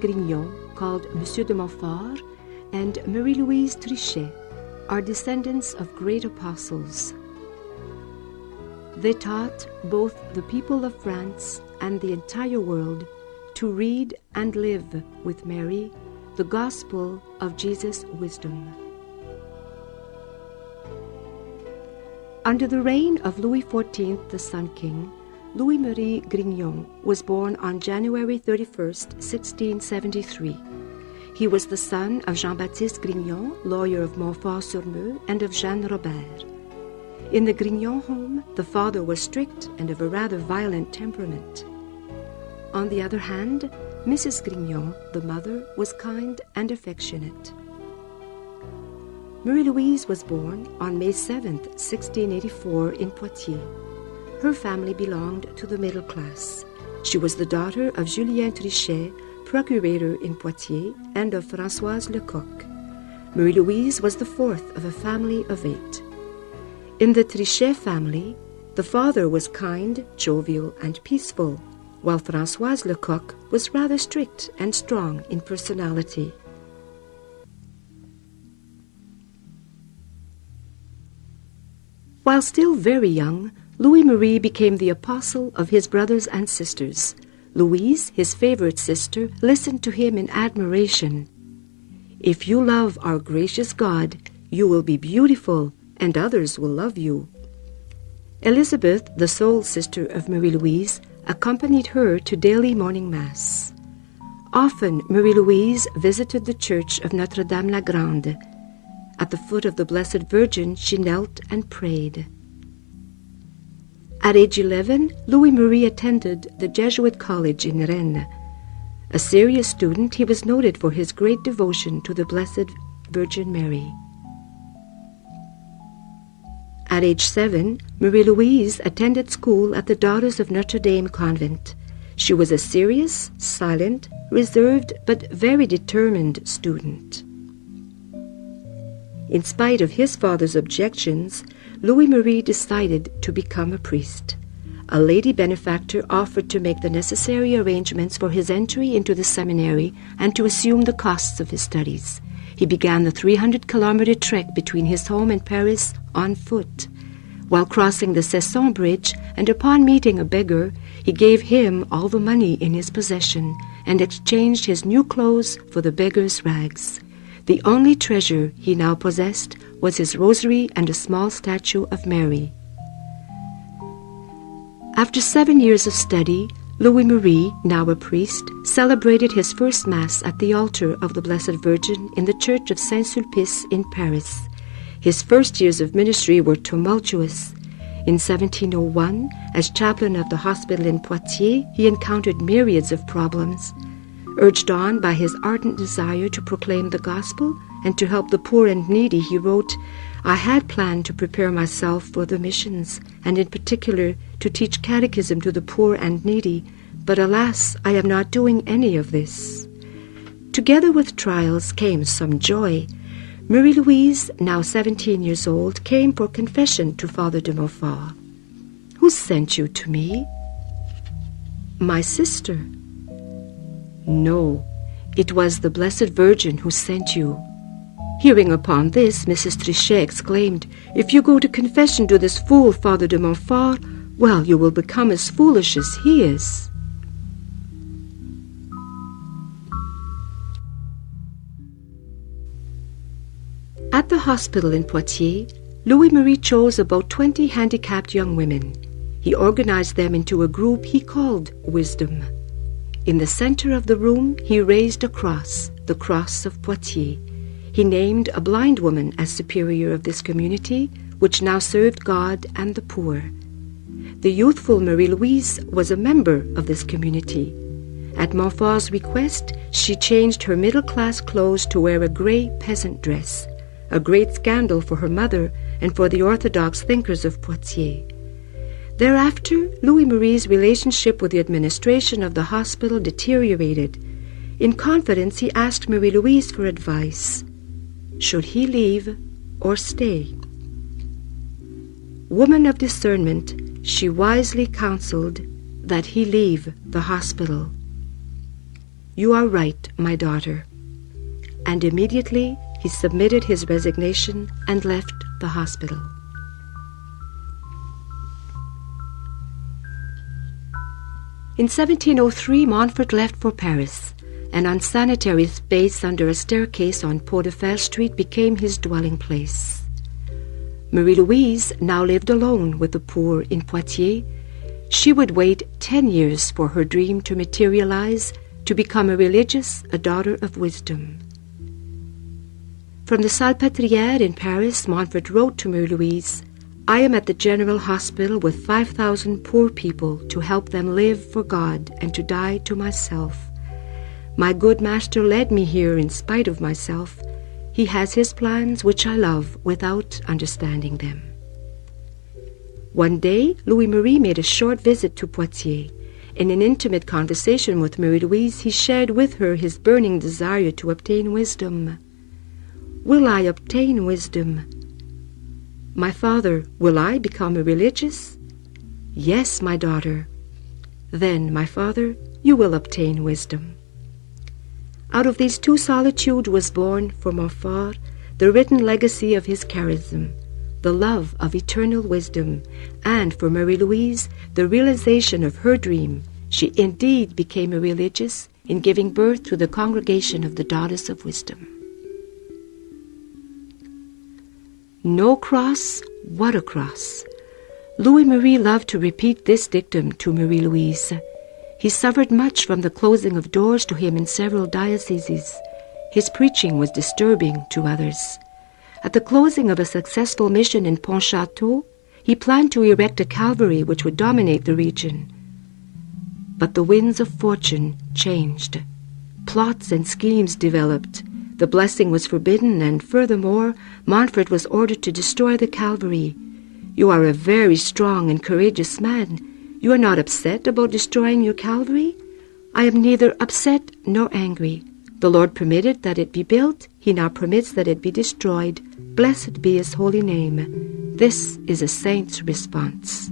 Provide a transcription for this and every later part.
Grignon, called Monsieur de Montfort, and Marie-Louise Trichet, are descendants of great apostles. They taught both the people of France and the entire world to read and live with Mary the gospel of Jesus' wisdom. Under the reign of Louis XIV, the Sun King, Louis-Marie Grignon was born on January 31st, 1673. He was the son of Jean-Baptiste Grignon, lawyer of Montfort-sur-Meu, and of Jeanne Robert. In the Grignon home, the father was strict and of a rather violent temperament. On the other hand, Mrs. Grignon, the mother, was kind and affectionate. Marie-Louise was born on May 7, 1684, in Poitiers. Her family belonged to the middle class. She was the daughter of Julien Trichet, procurator in Poitiers, and of Françoise Lecoq. Marie-Louise was the fourth of a family of 8. In the Trichet family, the father was kind, jovial, and peaceful, while Françoise Lecoq was rather strict and strong in personality. While still very young, Louis-Marie became the apostle of his brothers and sisters. Louise, his favorite sister, listened to him in admiration. "If you love our gracious God, you will be beautiful, and others will love you." Elizabeth, the sole sister of Marie-Louise, accompanied her to daily morning mass. Often Marie-Louise visited the church of Notre-Dame-la-Grande. At the foot of the Blessed Virgin she knelt and prayed. At age 11, Louis-Marie attended the Jesuit college in Rennes. A serious student, he was noted for his great devotion to the Blessed Virgin Mary. At age 7, Marie-Louise attended school at the Daughters of Notre Dame convent. She was a serious, silent, reserved, but very determined student. In spite of his father's objections, Louis-Marie decided to become a priest. A lady benefactor offered to make the necessary arrangements for his entry into the seminary and to assume the costs of his studies. He began the 300-kilometer trek between his home and Paris on foot. While crossing the Cesson Bridge, and upon meeting a beggar, he gave him all the money in his possession and exchanged his new clothes for the beggar's rags. The only treasure he now possessed was his rosary and a small statue of Mary. After 7 years of study, Louis-Marie, now a priest, celebrated his first Mass at the altar of the Blessed Virgin in the church of Saint-Sulpice in Paris. His first years of ministry were tumultuous. In 1701, as chaplain of the hospital in Poitiers, he encountered myriads of problems. Urged on by his ardent desire to proclaim the gospel and to help the poor and needy, he wrote, "I had planned to prepare myself for the missions, and in particular to teach catechism to the poor and needy, but alas, I am not doing any of this." Together with trials came some joy. Marie-Louise, now 17 years old, came for confession to Father de Montfort. "Who sent you to me?" "My sister." "No, it was the Blessed Virgin who sent you." Hearing upon this, Mrs. Trichet exclaimed, "If you go to confession to this fool, Father de Montfort, well, you will become as foolish as he is." At the hospital in Poitiers, Louis-Marie chose about 20 handicapped young women. He organized them into a group he called Wisdom. In the center of the room, he raised a cross, the cross of Poitiers. He named a blind woman as superior of this community, which now served God and the poor. The youthful Marie-Louise was a member of this community. At Montfort's request, she changed her middle-class clothes to wear a gray peasant dress, a great scandal for her mother and for the orthodox thinkers of Poitiers. Thereafter, Louis-Marie's relationship with the administration of the hospital deteriorated. In confidence, he asked Marie-Louise for advice. Should he leave or stay? Woman of discernment, she wisely counseled that he leave the hospital. "You are right, my daughter." And immediately he submitted his resignation and left the hospital. In 1703, Montfort left for Paris. An unsanitary space under a staircase on Pot-de-Fer Street became his dwelling place. Marie-Louise now lived alone with the poor in Poitiers. She would wait 10 years for her dream to materialize, to become a religious, a daughter of wisdom. From the Salpêtrière in Paris, Montfort wrote to Marie-Louise, "I am at the General Hospital with 5,000 poor people to help them live for God and to die to myself. My good master led me here in spite of myself. He has his plans which I love without understanding them." One day, Louis-Marie made a short visit to Poitiers. In an intimate conversation with Marie-Louise, he shared with her his burning desire to obtain wisdom. "Will I obtain wisdom? My father, will I become a religious?" "Yes, my daughter." "Then, my father, you will obtain wisdom." Out of these two solitudes was born, for Montfort, the written legacy of his charism, the love of eternal wisdom, and for Marie-Louise, the realization of her dream. She indeed became a religious in giving birth to the congregation of the Daughters of Wisdom. No cross, what a cross! Louis-Marie loved to repeat this dictum to Marie-Louise. He suffered much from the closing of doors to him in several dioceses. His preaching was disturbing to others. At the closing of a successful mission in Pontchâteau, he planned to erect a Calvary which would dominate the region. But the winds of fortune changed. Plots and schemes developed. The blessing was forbidden, and furthermore, Montfort was ordered to destroy the Calvary. "You are a very strong and courageous man. You are not upset about destroying your Calvary?" "I am neither upset nor angry. The Lord permitted that it be built. He now permits that it be destroyed. Blessed be his holy name." This is a saint's response.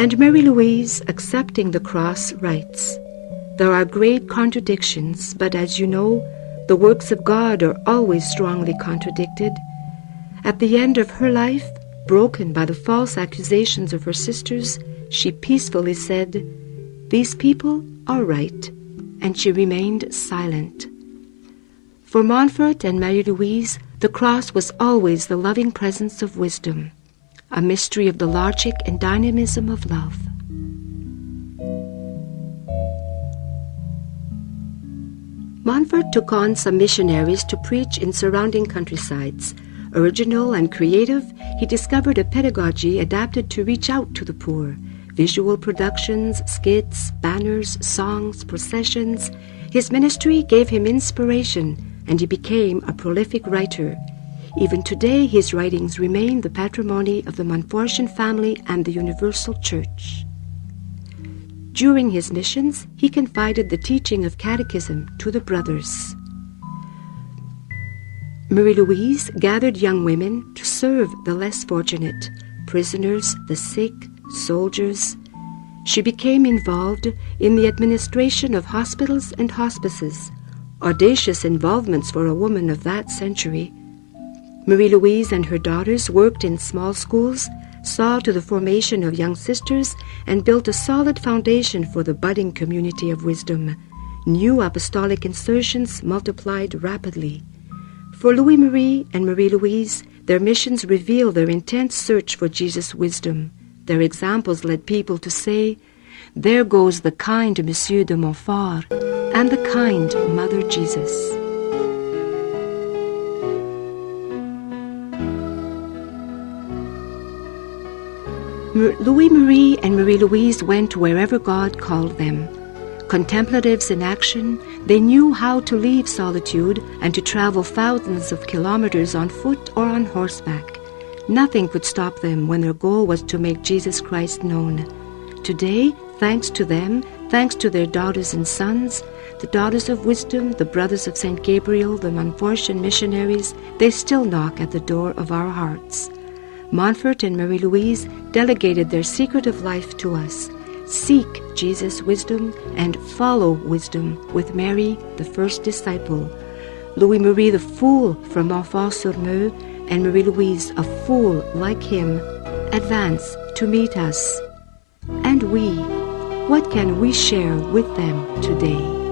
And Marie-Louise, accepting the cross, writes, "There are great contradictions, but as you know, the works of God are always strongly contradicted." At the end of her life, broken by the false accusations of her sisters, she peacefully said, "These people are right," and she remained silent. For Montfort and Marie-Louise, the cross was always the loving presence of wisdom, a mystery of the logic and dynamism of love. Montfort took on some missionaries to preach in surrounding countrysides. Original and creative, he discovered a pedagogy adapted to reach out to the poor. Visual productions, skits, banners, songs, processions. His ministry gave him inspiration, and he became a prolific writer. Even today, his writings remain the patrimony of the Montfortian family and the Universal Church. During his missions, he confided the teaching of catechism to the brothers. Marie-Louise gathered young women to serve the less fortunate, prisoners, the sick, soldiers. She became involved in the administration of hospitals and hospices, audacious involvements for a woman of that century. Marie-Louise and her daughters worked in small schools, saw to the formation of young sisters, and built a solid foundation for the budding community of wisdom. New apostolic insertions multiplied rapidly. For Louis-Marie and Marie-Louise, their missions reveal their intense search for Jesus' wisdom. Their examples led people to say, "There goes the kind Monsieur de Montfort and the kind Mother Jesus." Louis-Marie and Marie-Louise went wherever God called them. Contemplatives in action, they knew how to leave solitude and to travel thousands of kilometers on foot or on horseback. Nothing could stop them when their goal was to make Jesus Christ known. Today, thanks to them, thanks to their daughters and sons, the Daughters of Wisdom, the Brothers of St. Gabriel, the Montfortian missionaries, they still knock at the door of our hearts. Montfort and Marie-Louise delegated their secret of life to us. Seek Jesus' wisdom and follow wisdom with Mary, the first disciple, Louis Marie the fool from Montfort-sur-Meu, and Marie-Louise, a fool like him, advance to meet us. And we, what can we share with them today?